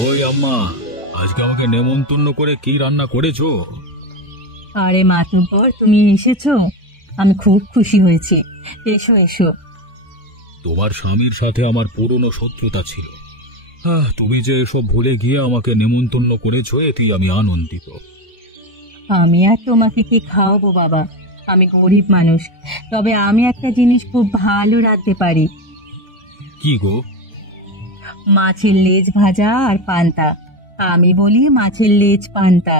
ওই আম্মা, আজকে আমাকে নেমন্তন্ন করে কি রান্না করেছো? আরে মাতুব্বর, তুমি এসেছো, আমি খুব খুশি হয়েছি। এসো এসো। তোমার স্বামীর সাথে আমার পুরনো শত্রুতা ছিল। তুমি যে এসব ভুলে গিয়ে আমাকে নেমন্তন্ন করেছো, এতেই আমি আনন্দিত। আমি আর তোমাকে কি খাওয়াবো বাবা, আমি গরিব মানুষ, তবে আমি একটা জিনিস খুব ভালো রাঁধতে পারি। কি গো? মাছের লেজ ভাজা আর পান্তা। আমি বলি মাছের লেজ পান্তা।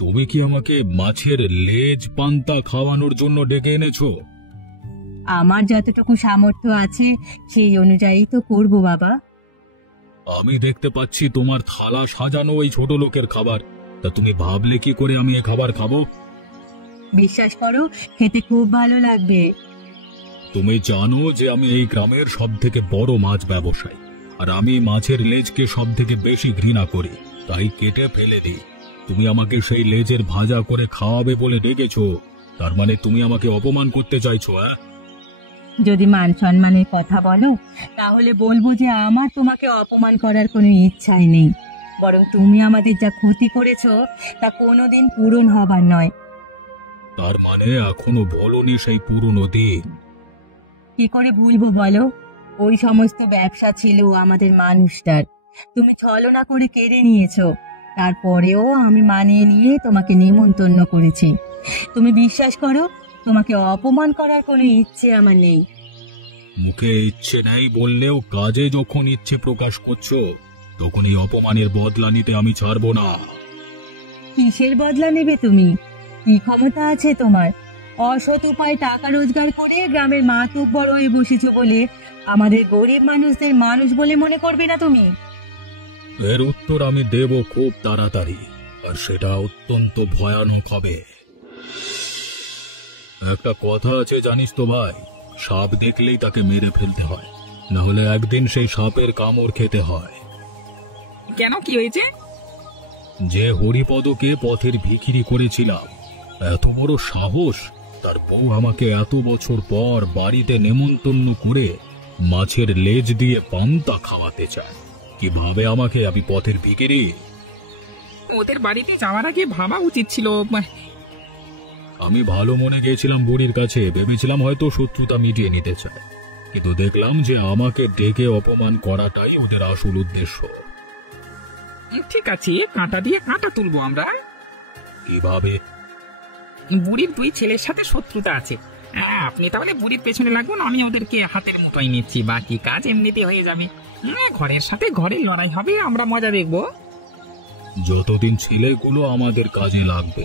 তুমি কি আমাকে মাছের লেজ পান্তা খাওয়ানোর জন্য ডেকে এনেছো? আমার যতটুকু সামর্থ্য আছে সেই অনুযায়ী তো করবো বাবা। আমি দেখতে পাচ্ছি তোমার থালা সাজানো ওই ছোট লোকের খাবার। তা তুমি ভাবলে কি করে আমি এ খাবার খাবো? বিশ্বাস করো, খেতে খুব ভালো লাগবে। তুমি জানো যে আমি এই গ্রামের সব থেকে বড় মাছ ব্যবসায়ী, আর আমি মাছের লেজকে সব থেকে বেশি ঘৃণা করি, তাই কেটে ফেলে দিই। তুমি আমাকে সেই লেজের ভাজা করে খাওয়াবে বলে ডেকেছো, তার মানে তুমি আমাকে অপমান করতে চাইছো? যদি মান সম্মানের কথা বলো, তাহলে বলবো যে আমার তোমাকে অপমান করার কোনো ইচ্ছাই নেই, বরং তুমি আমাদের যা ক্ষতি করেছো তা কোনোদিন পূরণ হবার নয়। তার মানে এখনো বলনি সেই পুরনো দিন? কি করে ভুলবো বলো? ওই সমস্ত ব্যবসা ছিল আমাদের মানুষটার, তুমি ছলনা করে কেড়ে নিয়েছো। তারপরেও আমি মানিয়ে নিয়ে তোমাকে নিমন্ত্রণ করেছি। তুমি বিশ্বাস করো, তোমাকে অপমান করার কোনো ইচ্ছে আমার নেই। মুখে ইচ্ছে নেই বললেও কাজে যখন ইচ্ছে প্রকাশ করছো, তখন এই অপমানের বদলা নিতে আমি ছাড়বো না। কিসের বদলা নেবে তুমি? কি ক্ষমতা আছে তোমার? অসৎ উপায় টাকা রোজগার করে গ্রামের মাতব্বর হয়ে বসেছো বলে আমাদের গরিব মানুষদের মানুষ বলে মনে করবে না তুমি? এর উত্তর আমি দেব খুব তাড়াতাড়ি, আর সেটা অত্যন্ত ভয়ানক হবে। একটা কথা আছে জানিস তো ভাই, সাপ দেখলেই তাকে মেরে ফেলতে হয়, না হলে একদিন সেই সাপের কামড় খেতে হয়। কেন, কি হয়েছে? যে হরিপদকে পথের ভিখিরি করেছিলাম, এত বড় সাহস! তার বউ আমাকে এত বছর পর বাড়িতে নেমন্তন্ন করে মাছের লেজ দিয়ে পান্তা খাওয়াতে চায়। কিভাবে আমাকে, আমি পথের ভিখিরি? ওদের বাড়িতে যাওয়ার আগে ভাবা উচিত ছিল। আমি ভালো মনে গেছিলাম বুড়ির কাছে, ভেবেছিলাম হয়তো শত্রুতা মিটিয়ে নিতে চায়, কিন্তু দেখলাম যে আমাকে ডেকে অপমান করাটাই ওদের আসল উদ্দেশ্য। ঠিক আছে, কাঁটা দিয়ে কাঁটা তুলবো আমরা। কিভাবে? বুড়ির দুই ছেলের সাথে শত্রুতা আছে। আপনি তাহলে বুড়ির পেছনে লাগুন, আমি ওদেরকে হাতের মুঠোয় নিচ্ছি, বাকি কাজ এমনিতে হয়ে যাবে। ঘরের সাথে ঘরের লড়াই হবে, আমরা মজা দেখবো। যতদিন ছেলেগুলো আমাদের কাজে লাগবে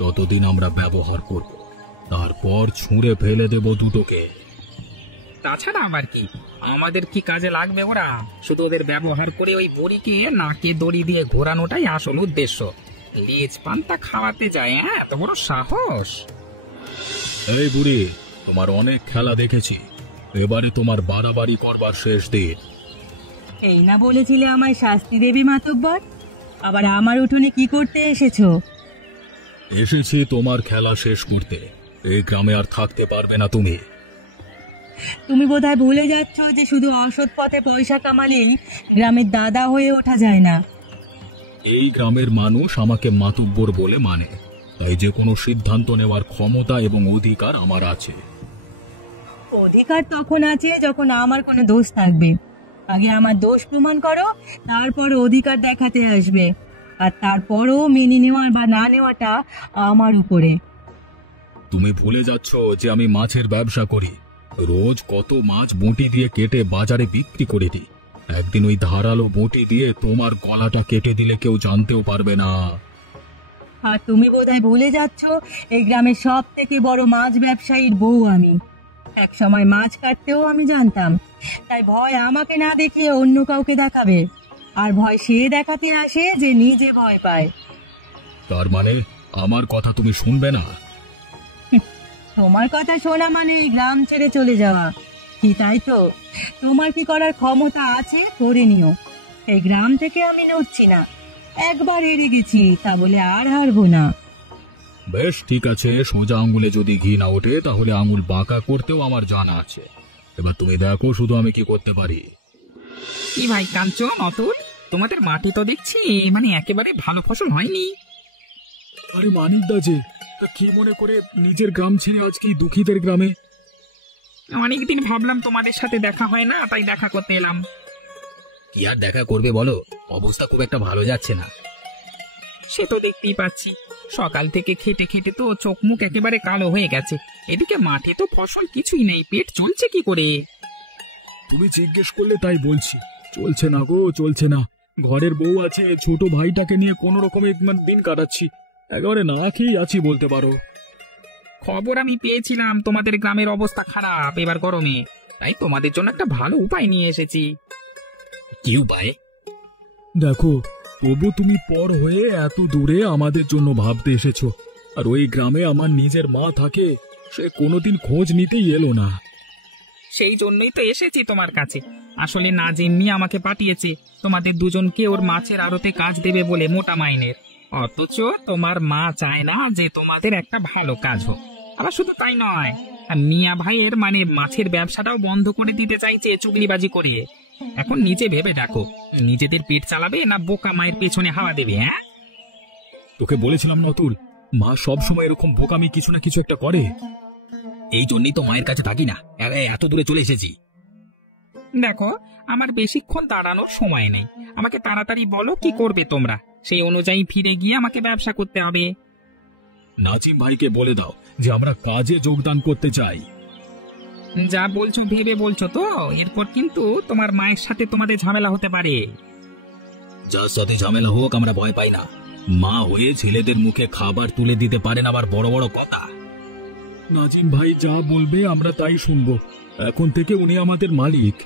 ততদিন আমরা ব্যবহার করব, তারপর ছুঁড়ে ফেলে দেব দুটোকে। তাছাড়া আবার কি, আমাদের কি কাজে লাগবে ওরা? শুধু ওদের ব্যবহার করে ওই বুড়িকে নাকে দড়ি দিয়ে ঘোরানোটাই আসল উদ্দেশ্য। লেজ পান্তা খাওয়াতে যায়, এত বড় সাহস! এই বুড়ি, তোমার অনেক খেলা দেখেছি, এবারে তোমার বাড়াবাড়ি করবার শেষ দিন। এই না বলেছিলে আমায় শাস্তি দেবে মাতব্বর? আবার আমার উঠোনে কি করতে এসেছো? এসেছি তোমার খেলা শেষ করতে। এই গ্রামে আর থাকতে পারবে না তুমি। তুমি বোধহয় ভুলে যাচ্ছ যে শুধু অসৎ পথে পয়সা কামালেই গ্রামের দাদা হয়ে ওঠা যায় না। এই গ্রামের মানুষ আমাকে মাতুব্বর বলে মানে, তাই যে কোনো সিদ্ধান্ত নেওয়ার ক্ষমতা এবং অধিকার আমার আছে। অধিকার তখন আছে যখন আমার কোনো দোষ থাকবে। আগে আমার দোষ প্রমাণ করো, তারপর অধিকার দেখাতে আসবে। আর তারপরও মেনে নেওয়া বা না নেওয়াটা আমার উপরে। তুমি ভুলে যাচ্ছ যে আমি মাছের ব্যবসা করি। রোজ কত মাছ বঁটি দিয়ে কেটে বাজারে বিক্রি করে দিই। একদিন ওই ধারালো বঁটি দিয়ে তোমার গলাটা কেটে দিলে কেউ জানতেও পারবে না। আর তুমি বোধহয় ভুলে যাচ্ছ এই গ্রামের সব থেকে বড় মাছ ব্যবসায়ীর বউ আমি। এক সময় মাছ কাটতেও আমি জানতাম, তাই ভয় আমাকে না দেখিয়ে অন্য কাউকে দেখাবে। আর ভয় সে দেখাতে আসে যে নিজে ভয় পায়। তার মানে আমার কথা তুমি শুনবে না? তোমার কথা শোনা মানে এই গ্রাম ছেড়ে চলে যাওয়া, কি তাই তো? তোমার কি করার ক্ষমতা আছে করে নিও। এই গ্রাম থেকে আমি নড়ছি না। একবার হেরে গেছি, তা বলে আর হারবো না। বেশ ঠিক আছে, সোজা আঙ্গুলে যদি ঘি না ওঠে তাহলে আঙ্গুল বাঁকা করতেও আমার জানা আছে। এবার তুমি দেখো শুধু আমি কি করতে পারি। কি ভাই কাঞ্চন, অতুল, তোমাদের মাটি তো দেখছি মানে একেবারে ভালো ফসল হয়নি। আরে মানিক দা যে, তা কি মনে করে নিজের গ্রাম ছেড়ে আজকে এই দুঃখীদের গ্রামে? অনেকদিন ভাবলাম তোমাদের সাথে দেখা হয় না, তাই দেখা করতে এলাম। কি আর দেখা করবে বলো, অবস্থা খুব একটা ভালো যাচ্ছে না। সে তো দেখতেই পাচ্ছি, সকাল থেকে খেটে খেটে তো চোখ মুখ একেবারে কালো হয়ে গেছে। এদিকে মাঠে তো ফসল কিছুই নেই, পেট চলছে কি করে? তুমি জিজ্ঞেস করলে তাই বলছি, চলছে না গো, চলছে না। ঘরের বউ আছে, ছোট ভাইটাকে নিয়ে কোনো রকমে দিন কাটাচ্ছি, একেবারে না খেয়েই আছি বলতে পারো। খবর আমি পেয়েছিলাম তোমাদের গ্রামের অবস্থা খারাপ এবার গরমে, তাই তোমাদের জন্য একটা ভালো উপায় নিয়ে এসেছি। কি উপায়? দেখো, তবু তুমি পর হয়ে এত দূরে আমাদের জন্য ভাবতে এসেছো, আর ওই গ্রামে আমার নিজের মা থাকে, সে কোনোদিন খোঁজ নিতেই এলো না। সেই জন্যই তো এসেছি তোমার কাছে। আসলে নাজিম নিয়ে আমাকে পাঠিয়েছে তোমাদের দুজনকে ওর মাছের আড়তে কাজ দেবে বলে মোটা মাইনের। অথচ তোমার মা চায় না যে তোমাদের একটা ভালো কাজ হোক। আবার শুধু তাই নয়, আর মিয়া ভাইয়ের মানে মাছের ব্যবসাটাও বন্ধ করে দিতে চাইছে চুগলিবাজি করে। এখন নিজে ভেবে দেখো, নিজেদের পেট চালাবে না বোকা মায়ের পেছনে হাওয়া দেবে? হ্যাঁ, তোকে বলেছিলাম না অতুল, মা সব সময় এরকম বোকামি কিছু না কিছু একটা করে। এই জন্যই তো মায়ের কাছে থাকি না, এত দূরে চলে এসেছি। দেখো, আমার বেশিক্ষণ দাঁড়ানোর সময় নেই। আমাকে তাড়াতাড়ি বলো কি করবে তোমরা, সেই অনুযায়ী ফিরে গিয়ে আমাকে ব্যবসা করতে হবে। নাজিম ভাইকে বলে দাও যে আমরা কাজে যোগদান করতে চাই। যা বলছো ভেবে বলছো তো? এরপর কিন্তু তোমার মায়ের সাথে তোমাদের ঝামেলা হতে পারে। যার সাথে ঝামেলা হোক, আমরা ভয় পাই না। মা হয়ে ছেলেদের মুখে খাবার তুলে দিতে পারেন আবার বড় বড় কথা। নাজিম ভাই যা বলবে আমরা তাই শুনবো, এখন থেকে উনি আমাদের মালিক।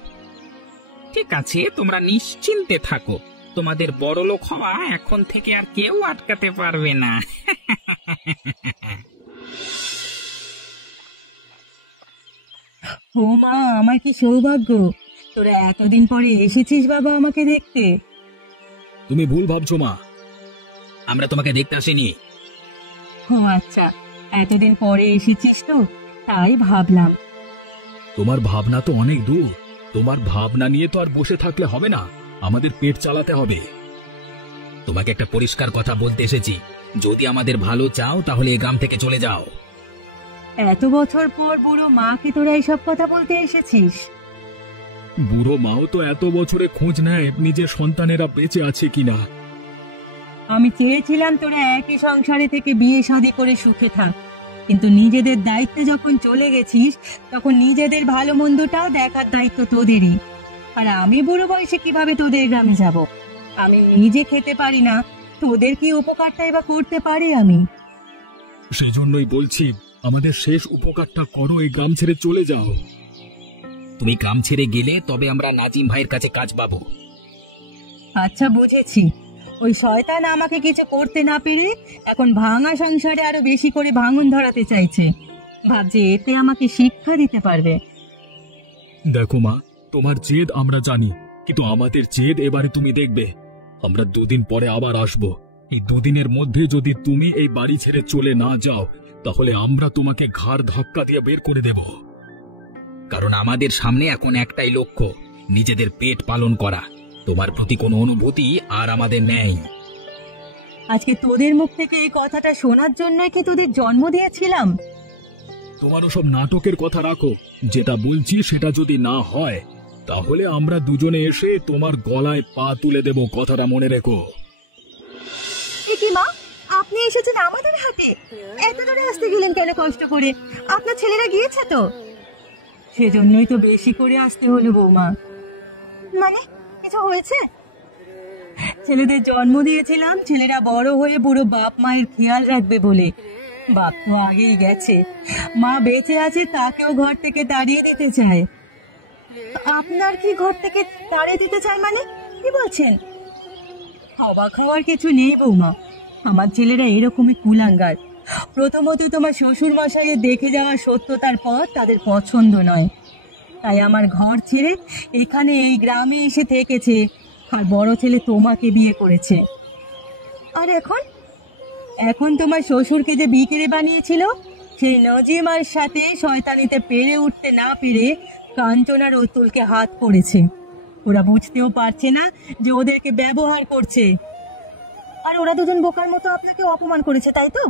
ঠিক আছে, তোমরা নিশ্চিন্তে থাকো, তোমাদের বড় লোক হওয়া এখন থেকে আর কেউ আটকাতে পারবে না। ও মা, আমার কি সৌভাগ্য, তোরা এতদিন পরে এসেছিস বাবা আমাকে দেখতে। তুমি ভুল ভাবছো মা, আমরা তোমাকে দেখতে আসিনি। ও আচ্ছা, এতদিন পরে এসেছিস তো তাই ভাবলাম। তোমার ভাবনা তো অনেক দূর, তোমার ভাবনা নিয়ে তো আর বসে থাকলে হবে না, আমাদের পেট চালাতে হবে। তোমাকে একটা পরিষ্কার কথা বলতে এসেছি, যদি আমাদের ভালো চাও তাহলে এই গ্রাম থেকে চলে যাও। এত বছর পর বুড়ো মাকে তোরা এইসব কথা বলতে এসেছিস? বুড়ো মাও তো এত বছরে খোঁজ নেয় নিজের সন্তানেরা বেঁচে আছে কিনা। আমি চেয়েছিলাম তোরা একই সংসারে থেকে বিয়ে শাদী করে সুখে থাক, কিন্তু নিজেদের দায়িত্বে যখন চলে গেছিস তখন নিজেদের ভালো মন্দটাও দেখার দায়িত্ব তোদেরই। আর আমি বুড়ো বয়সে কিভাবে তোদের গ্রামে যাব? আমি নিজে খেতে পারি না, তোদের কি উপকারটাই বা করতে পারি আমি? সেই জন্যই বলছি, আমাদের শেষ উপকারটা করো, এই গ্রাম ছেড়ে চলে যাও। তুমি গ্রাম ছেড়ে গেলে তবে আমরা নাজিম ভাইয়ের কাছে কাজ পাবো। আচ্ছা বুঝেছি, ওই শয়তান আমাকে কিছু করতে না পেরে এখন ভাঙা সংসারে আরো বেশি করে ভাঙন ধরাতে চাইছে, ভাবছে এতে আমাকে শিক্ষা দিতে পারবে। দেখো মা, তোমার জেদ আমরা জানি, কিন্তু আমাদের জেদ এবারে তুমি দেখবে। আমরা দুদিন পরে আবার আসবো, এই দুদিনের মধ্যে যদি তুমি এই বাড়ি ছেড়ে চলে না যাও তাহলে আমরা তোমাকে ঘাড় ধাক্কা দিয়ে বের করে দেব। কারণ আমাদের সামনে এখন একটাই লক্ষ্য, নিজেদের পেট পালন করা। তোমার প্রতি কোনো অনুভূতি আর আমাদের নেই। আজকে তোদের মুখ থেকে এই কথাটা শোনার জন্যই কি তোদের জন্ম দিয়েছিলাম? তোমার ওসব নাটকের কথা রাখো, যেটা বলছি সেটা যদি না হয় তাহলে আমরা দুজনে এসে তোমার গলায় পা তুলে দেব, কথাটা মনে রেখো। কি মা, আপনি এসেছেন আমাদের হাটে? এত দূরে আসতে গেলেন কেন কষ্ট করে? আপনার ছেলেরা গিয়েছে তো? সেজন্যই তো বেশি করে আসতে হলো বৌমা। মানে কিছু হয়েছে? ছেলেদের জন্ম দিয়েছিলাম ছেলেরা বড় হয়ে বুড়ো বাপ মায়ের খেয়াল রাখবে বলে। বাপ তো আগেই গেছে, মা বেঁচে আছে, তাকেও ঘর থেকে তাড়িয়ে দিতে চায়। আপনার কি ঘর থেকে তাড়িয়ে দিতে চায় মানে কি বলছেন? অবাক হওয়ার কিছু নেই বৌমা, আমার ছেলেরা এরকমই কুলাঙ্গার। প্রথমত তোমার শ্বশুর মশাইয়ের দেখে যাওয়া সত্যতার পর তাদের পছন্দ নয়, তাই আমার ঘর ছেড়ে এখানে এই গ্রামে এসে থেকেছে, আর বড় ছেলে তোমাকে বিয়ে করেছে। আর এখন তোমার শ্বশুরকে যে বিক্রি বানিয়েছিল, সেই নজিমার সাথে শয়তানিতে পেরে উঠতে না পেরে কাঞ্চনার অতুলকে হাত পড়েছে। ওরা বুঝতেও পারছে না যে ওদেরকে ব্যবহার করছে। আর ওরা দুজন বোকার মতো আপনাকে অপমান করেছে, তাই তো?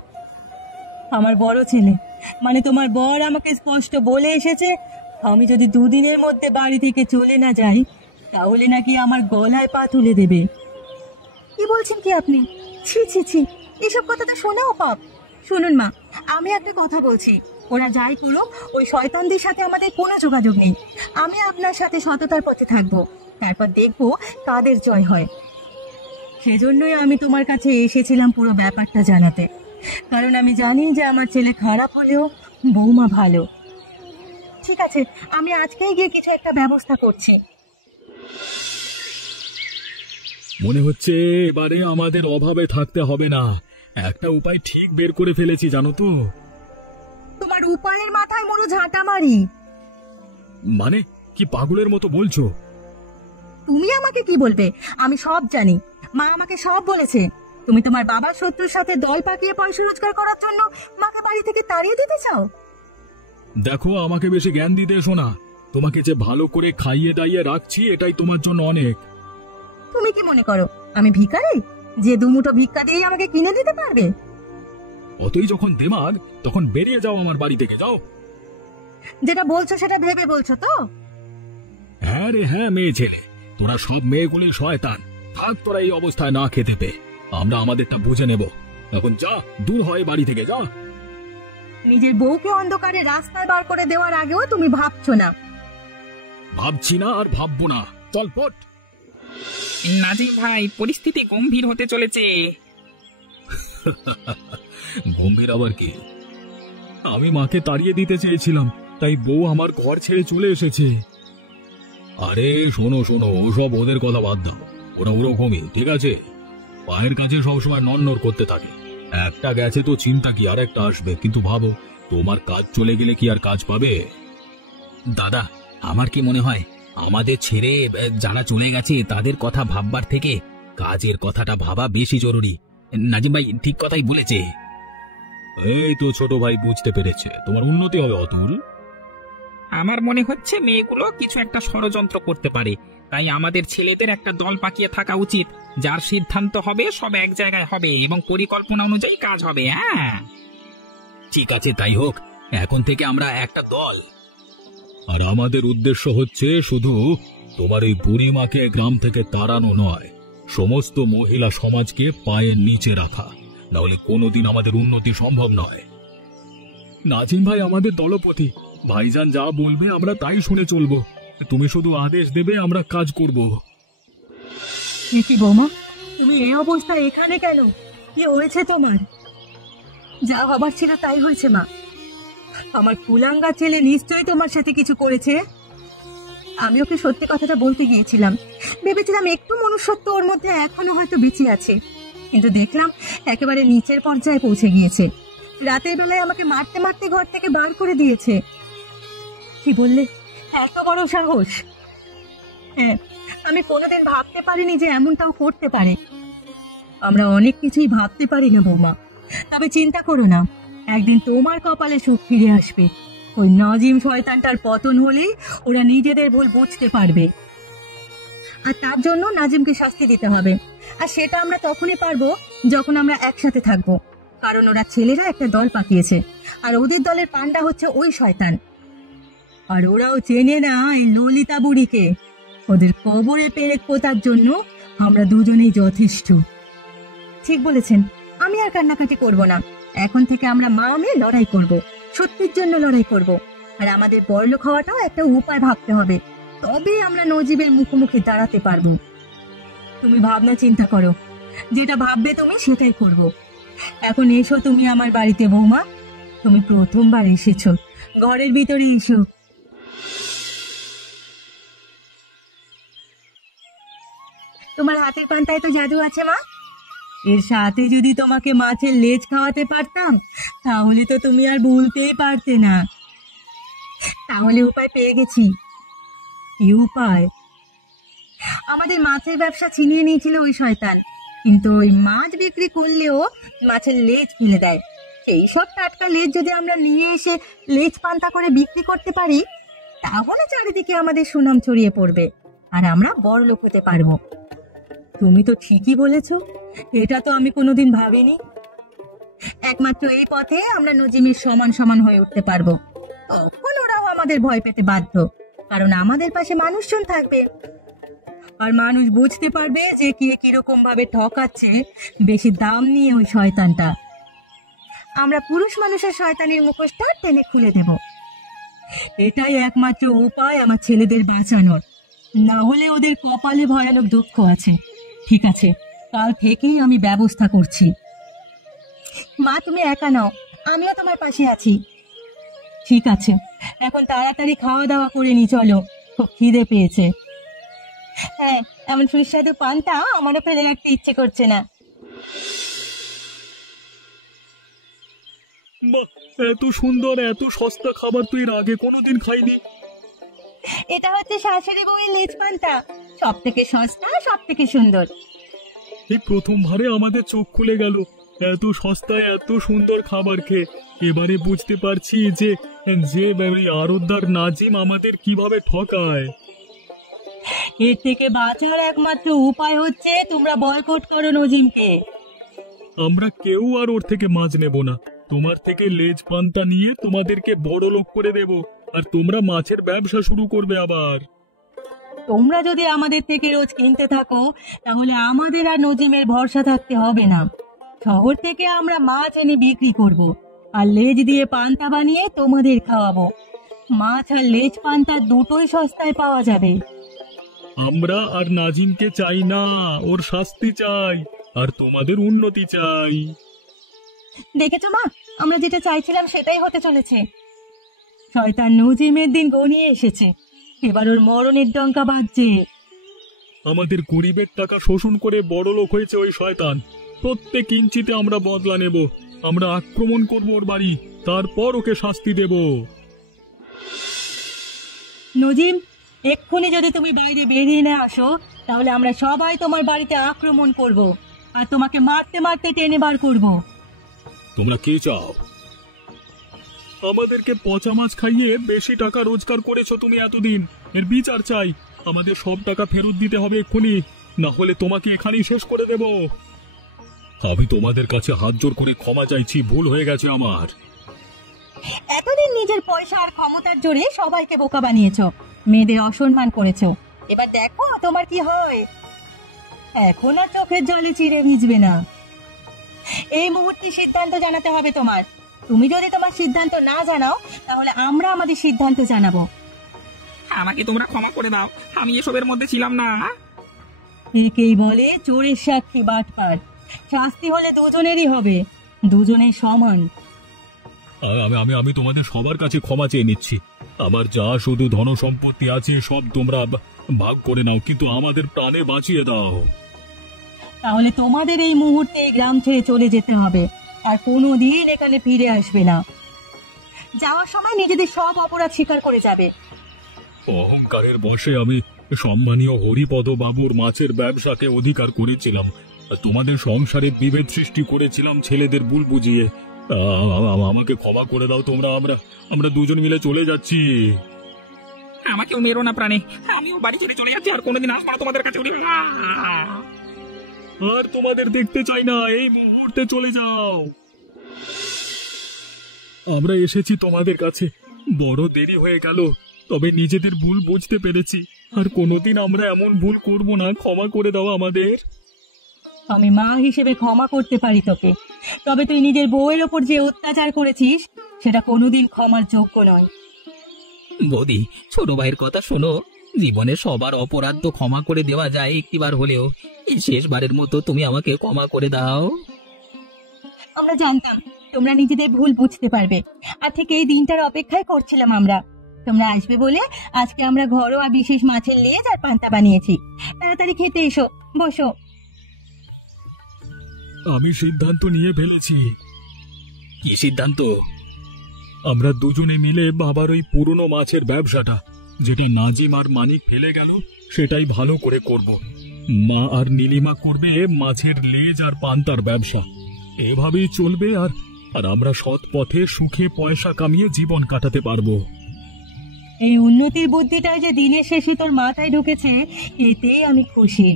আমার বড় ছেলে মানে তোমার বর আমাকে স্পষ্ট বলে এসেছে, আমি যদি দুদিনের মধ্যে বাড়ি থেকে চলে না যাই তাহলে নাকি আমার গলায় পা তুলে দেবে। কি বলছেন কি আপনি? ছি ছি ছি, এসব কথা তো শোনাও পাপ। শুনুন মা, আমি একটা কথা বলছি, ওরা যাই করুক ওই শয়তানদের সাথে আমাদের কোনো যোগাযোগ নেই। আমি আপনার সাথে সততার পথে থাকবো, তারপর দেখবো কাদের জয় হয়। সেজন্যই আমি তোমার কাছে এসেছিলাম পুরো ব্যাপারটা জানাতে, কারণ আমি জানি যে আমার ছেলে খারাপ হলেও বৌমা ভালো। ঠিক আছে, আমি আজকেই গিয়ে কিছু একটা ব্যবস্থা করছি। মনে হচ্ছে এবারে আমাদের অভাবে থাকতে হবে না, একটা উপায় ঠিক বের করে ফেলেছি জানো তো। তোমার উপায়ের মাথায় মরো ঝাঁটা মারি। মানে কি পাগলের মতো বলছো? তুমি আমাকে কি বলবে? আমি সব জানি, মা আমাকে সব বলেছে। তুমি তোমার বাবার শত্রুর সাথে দল পাকিয়ে পয়সা রোজগার করার জন্য মাকে বাড়ি থেকে তাড়িয়ে দিতে চাও। দেখো, আমাকে বেশি জ্ঞান দিতে এসো না। তোমাকে যে ভালো করে খাইয়ে দাইয়ে রাখছি এটাই তোমার জন্য অনেক। তুমি কি মনে করো আমি ভিখারি যে দুমুঠো ভিক্ষা দিয়ে আমাকে কিনে দিতে পারবে? অতই যখন দিমাগ তখন বেরিয়ে যাও আমার বাড়ি থেকে, যাও। যেটা বলছো সেটা ভেবে বলছো তো? হ্যাঁ রে হ্যাঁ, মেয়ে ছেলে, তোরা সব মেয়েগুলি শয়তান। থাক তোরা এই অবস্থায় না খেতে পে, আমরা আমাদেরটা বুঝে নেব। এখন যা, দূর হয় বাড়ি থেকে, যা। নিজের বউকে অন্ধকারে রাস্তায় বার করে দেওয়ার আগেও তুমি ভাবছো না। ভাবছি না আর ভাববো না, চল পট। নাজিম ভাই, পরিস্থিতি গম্ভীর হতে চলেছে। গম্ভীর আবার কি? আমি মাকে তাড়িয়ে দিতে চেয়েছিলাম, তাই বউ আমার ঘর ছেড়ে চলে এসেছে। আরে শোনো শোনো, ওসব ওদের কথা বাদ দাও, ওরা ওরকমই, ঠিক আছে? পায়ের কাছে সবসময় নড়নড় করতে থাকে। একটা গেছে তো চিন্তা কি, আর একটা আসবে। কিন্তু ভাবো, তোমার কাজ চলে গেলে কি আর কাজ পাবে? দাদা, আমার কি মনে হয় আমাদের ছেড়ে যারা চলে গেছে তাদের কথা ভাববার থেকে কাজের কথাটা ভাবা বেশি জরুরি। নাজিম ভাই ঠিক কথাই বলেছে। এই তো ছোট ভাই বুঝতে পেরেছে, তোমার উন্নতি হবে অতুল। আমার মনে হচ্ছে মেয়েগুলো কিছু একটা ষড়যন্ত্র করতে পারে, তাই আমাদের ছেলেদের একটা দল পাকিয়ে থাকা উচিত। যার সিদ্ধান্ত হবে সব এক জায়গায় হবে এবং পরিকল্পনা অনুযায়ী কাজ হবে। হ্যাঁ ঠিক আছে, তাই হোক। এখন থেকে আমরা একটা দল, আর আমাদের উদ্দেশ্য হচ্ছে শুধু তোমার এই বুড়িমাকে গ্রাম থেকে তাড়ানো নয়, সমস্ত মহিলা সমাজকে পায়ের নিচে রাখা, নাহলে কোনোদিন আমাদের উন্নতি সম্ভব নয়। নাজিম ভাই আমাদের দলপতি, ভাইজান যা বলবে আমরা তাই শুনে চলবো। তুমি শুধু আদেশ দেবে, আমরা কাজ করব। কি বৌমা, তুমি এই অবস্থায় এখানে কেন? কি হয়েছে তোমার? যা হবার ছিল তাই হয়েছে মা। আমার কুলাঙ্গা ছেলে নিশ্চয়ই তোমার সাথে কিছু করেছে। আমি ওকে সত্যি কথাটা বলতে গিয়েছিলাম, ভেবেছিলাম একটু মনুষ্যত্ব ওর মধ্যে এখনো হয়তো বেঁচে আছে, কিন্তু দেখলাম একেবারে নিচের পর্যায়ে পৌঁছে গিয়েছে। রাতের বেলায় আমাকে মারতে মারতে ঘর থেকে বার করে দিয়েছে। কি বললে? এত বড় সাহস! হ্যাঁ, আমি কোনোদিন ভাবতে পারিনি যে এমনটাও করতে পারে। আমরা অনেক কিছুই ভাবতে পারি না বৌমা, তবে চিন্তা করো না, একদিন তোমার কপালে সুখ ফিরে আসবে। ওই নাজিম শয়তানটার পতন হলেই ওরা নিজেদের ভুল বুঝতে পারবে, আর তার জন্য নাজিমকে শাস্তি দিতে হবে। আর সেটা আমরা তখনই পারবো যখন আমরা একসাথে থাকবো, কারণ ওরা ছেলেরা একটা দল পাকিয়েছে, আর ওদের দলের পান্ডা হচ্ছে ওই শয়তান। আর ওরাও চেনে না এই ললিতা বুড়িকে। ওদের কবরে পেরেক পোতার জন্য আমরা দুজনেই যথেষ্ট। ঠিক বলেছেন, আমি আর কান্নাকাটি করব না। এখন থেকে আমরা মা মেয়ে লড়াই করব, সত্যির জন্য লড়াই করব। আর আমাদের বড়লোক হওয়াটাও একটা উপায় ভাবতে হবে, তবে আমরা নজিবের মুখোমুখি দাঁড়াতে পারবো। তুমি ভাবনা চিন্তা করো, যেটা ভাববে তুমি সেটাই করব। এখন এসো তুমি আমার বাড়িতে বৌমা, তুমি প্রথমবার এসেছো, ঘরের ভিতরে এসো। তোমার হাতের পান্তায় তো জাদু আছে মা, এর সাথে যদি তোমাকে মাছের লেজ খাওয়াতে পারতাম তাহলে তো তুমি আর ভুলতেই পারতে না। তাহলে উপায় পেয়ে গেছি। কি উপায়? আমাদের মাছের ব্যবসা ছিনিয়ে নিয়েছিল ওই শয়তান, কিন্তু ওই মাছ বিক্রি করলেও মাছের লেজ ফেলে দেয়। সেই সব টাটকা লেজ যদি আমরা নিয়ে এসে লেজ পান্তা করে বিক্রি করতে পারি তাহলে চারিদিকে আমাদের সুনাম ছড়িয়ে পড়বে। আর আমরা বড়লোক হতে পারবো। তুমি তো ঠিকই বলেছ, এটা তো আমি কোনোদিন ভাবিনি। একমাত্র এই পথে আমরা নজিমের সমান সমান হয়ে উঠতে পারবো। তখন ওরাও আমাদের ভয় পেতে বাধ্য, কারণ আমাদের পাশে মানুষজন থাকবে। আর মানুষ বুঝতে পারবে যে কে কিরকম ভাবে ঠকাচ্ছে বেশি দাম নিয়ে ওই শয়তানটা। আমরা পুরুষ মানুষের শয়তানির মুখোশটা টেনে খুলে দেব। এটাই একমাত্র উপায় আমার ছেলেদের বাঁচানোর, না হলে ওদের কপালে ভয়ানক দুঃখ আছে। ঠিক আছে, কাল থেকেই আমি ব্যবস্থা করছি। মা, তুমি একা নও, আমিও তোমার পাশে আছি। ঠিক আছে, এখন তাড়াতাড়ি খাওয়া দাওয়া করে নি, চলো, খুব খিদে পেয়েছে। হ্যাঁ, এমন সুস্বাদু পান্তা আমারও ফেলে রাখতে ইচ্ছে করছে না। বাহ, এত সুন্দর এত সস্তা খাবার তুই এর আগে কোনোদিন খাইনি। এটা হচ্ছে শাশুড়ি বউয়ের লেজ পান্তা, সব থেকে সস্তা, সব থেকে সুন্দর। এই প্রথমবারে আমাদের চোখ খুলে গেল এত সস্তায় এত সুন্দর খাবার খেয়ে। এবারে বুঝতে পারছি যে যে আরোদ্দার নাজিম আমাদের কিভাবে ঠকায়। এর থেকে বাঁচার একমাত্র উপায় হচ্ছে তোমরা বয়কট করো নজিমকে। আমরা কেউ আর ওর থেকে মাছ নেব না। তোমার থেকে লেজ পান্তা নিয়ে তোমাদেরকে বড় লোক করে দেব, আর তোমরা মাছের ব্যবসা শুরু করবে আবার। তোমরা যদি আমাদের থেকে রোজ কিনতে থাকো, তাহলে আমাদের আর নজিমের ভরসা থাকতে হবে না। শহর থেকে আমরা মাছ এনে বিক্রি করব, আর লেজ দিয়ে পান্তা বানিয়ে তোমাদের খাওয়াবো। মাছ আর লেজ পান্তা দুটোই সস্তায় পাওয়া যাবে। আমরা আর নাজিমকে চাই না, ওর শাস্তি চাই, আর তোমাদের উন্নতি চাই। দেখেছো মা, আমরা যেটা চাইছিলাম সেটাই হতে চলেছে। শয়তান নজিমের দিন গনিয়ে এসেছে, এবার ওর মরণের ডঙ্কা বাজছে। আমাদের গরিবের টাকা শোষণ করে বড় লোক হয়েছে ওই শয়তান। প্রত্যেক ইঞ্চিতে আমরা বদলা নেব। আমরা আক্রমণ করব ওর বাড়ি, তারপর ওকে শাস্তি দেব। নজিম, এক্ষুনি যদি তুমি বাইরে বেরিয়ে না আসো, তাহলে আমরা সবাই তোমার বাড়িতে আক্রমণ করব, আর তোমাকে মারতে মারতে টেনে বার করব। তোমরা কি চাও? আমাদেরকে পচা মাছ খাইয়ে বেশি টাকা রোজগার করেছো তুমি এতদিন, এর বিচার চাই। আমাদের সব টাকা ফেরত দিতে হবে এক্ষুনি, না হলে তোমাকে এখানেই শেষ করে দেব। আমি তোমাদের কাছে হাত জোর করে ক্ষমা চাইছি, ভুল হয়ে গেছে আমার। এতদিন নিজের পয়সা আর ক্ষমতার জোরে সবাইকে বোকা বানিয়েছো, মেয়েদের অসম্মান করেছো। এবার দেখো তোমার কি হয়। এখন আর চোখের জলে চিড়ে ভিজবে না। এই মুহূর্তে সিদ্ধান্ত জানাতে হবে তোমার। তুমি যদি তোমার সিদ্ধান্ত না জানাও, তাহলে আমরা আমাদের সিদ্ধান্ত জানাবো। আমাকে তোমরা ক্ষমা করে দাও, আমি এসবের মধ্যে ছিলাম না। একেই বলে চোরের সাক্ষী বাটপার। শাস্তি হলে দুজনেরই হবে, দুজনেই সমান। আমি আমি আমি তোমাদের সবার কাছে ক্ষমা চেয়ে নিচ্ছি। আমার যা শুধু ধন সম্পত্তি আছে সব তোমরা ভাগ করে নাও, কিন্তু আমাদের প্রাণে বাঁচিয়ে দাও। তাহলে তোমাদের এই মুহূর্তে এই গ্রাম ছেড়ে চলে যেতে হবে, আর কোনোদিন এখানে ফিরে আসবে না। যাওয়ার সময় নিজেদের সব অপরাধ স্বীকার করে যাবে। অহংকারের বশে আমি সম্মানীয় হরিপদ বাবুর মাছের ব্যবসাকে অধিকার করেছিলাম, তোমাদের সংসারে বিভেদ সৃষ্টি করেছিলাম ছেলেদের ভুল বুঝিয়ে। আমাকে ক্ষমা করে দাও তোমরা। আমরা দুজন মিলে চলে যাচ্ছি। আমাকেও মেরো না প্রাণে, আমিও বাড়ি ছেড়ে চলে যাচ্ছি, আর কোনোদিন আসবো না তোমাদের কাছে। আর তোমাদের দেখতে চাই না, এই মুহূর্তে চলে যাও। আমরা এসেছি তোমাদের কাছে, বড় দেরি হয়ে গেল, তবে নিজেদের ভুল বুঝতে পেরেছি, আর কোনোদিন আমরা এমন ভুল করব না। ক্ষমা করে দাও আমাদের। আমি মা হিসেবে ক্ষমা করতে পারি তোকে, তবে তুই নিজের বউয়ের ওপর যে অত্যাচার করেছিস সেটা কোনোদিন ক্ষমার যোগ্য নয়। বৌদি, ছোট ভাইয়ের কথা শোনো। জীবনে সবার অপরাধ তো ক্ষমা করে দেওয়া যায় একটিবার হলেও। এই শেষবারের মতো তুমি আমাকে ক্ষমা করে দাও। আমরা জানতাম তোমরা নিজেদের ভুল বুঝতে পারবে, আর ঠিক এই দিনটার অপেক্ষায় করছিলাম আমরা। তোমরা আসবে বলে আজকে আমরা ঘরোয়া বিশেষ মাছের লেজ আর পান্তা বানিয়েছি। তাড়াতাড়ি খেতে এসো, বসো। আমি সিদ্ধান্ত নিয়ে ফেলেছি। কি সিদ্ধান্ত? আমরা দুজনে মিলে বাবার ওই পুরনো মাছের ব্যবসাটা, যেটা নাজিম আর মানিক ফেলে গেল, সেটাই ভালো করে করব। মা আর নীলিমা করবে মাছের লেজ আর পান্তার ব্যবসা। এভাবেই চলবে, আর আমরা সৎ পথে সুখে পয়সা কামিয়ে জীবন কাটাতে পারবো। এই উন্নতির বুদ্ধিটা যে দিনের শেষে তোর মাথায় ঢুকেছে, এতেই আমি খুশি।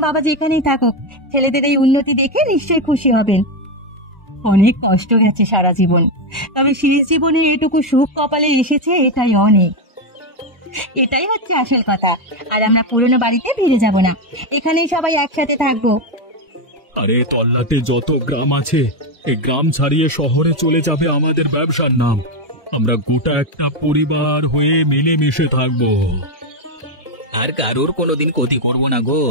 বাবা যেখানেই থাকুক, ছেলেদের এই উন্নতি দেখে নিশ্চয়ই খুশি হবেন। অনেক কষ্ট গেছে সারা জীবন, তবে শেষ জীবনে এটুকু সুখ কপালে এসেছে, এটাই অনেক। এটাই হচ্ছে আসল কথা। আর আমরা পুরনো বাড়িতে ফিরে যাব না, এখানেই সবাই একসাথে থাকবো। আরে তল্লাতে যত গ্রাম আছে, এই গ্রাম ছাড়িয়ে শহরে চলে যাবে আমাদের ব্যবসার নাম। আমরা গোটা একটা পরিবার হয়ে মিলেমিশে থাকবো। আর কারোর কোনোদিন ক্ষতি করবো না গো।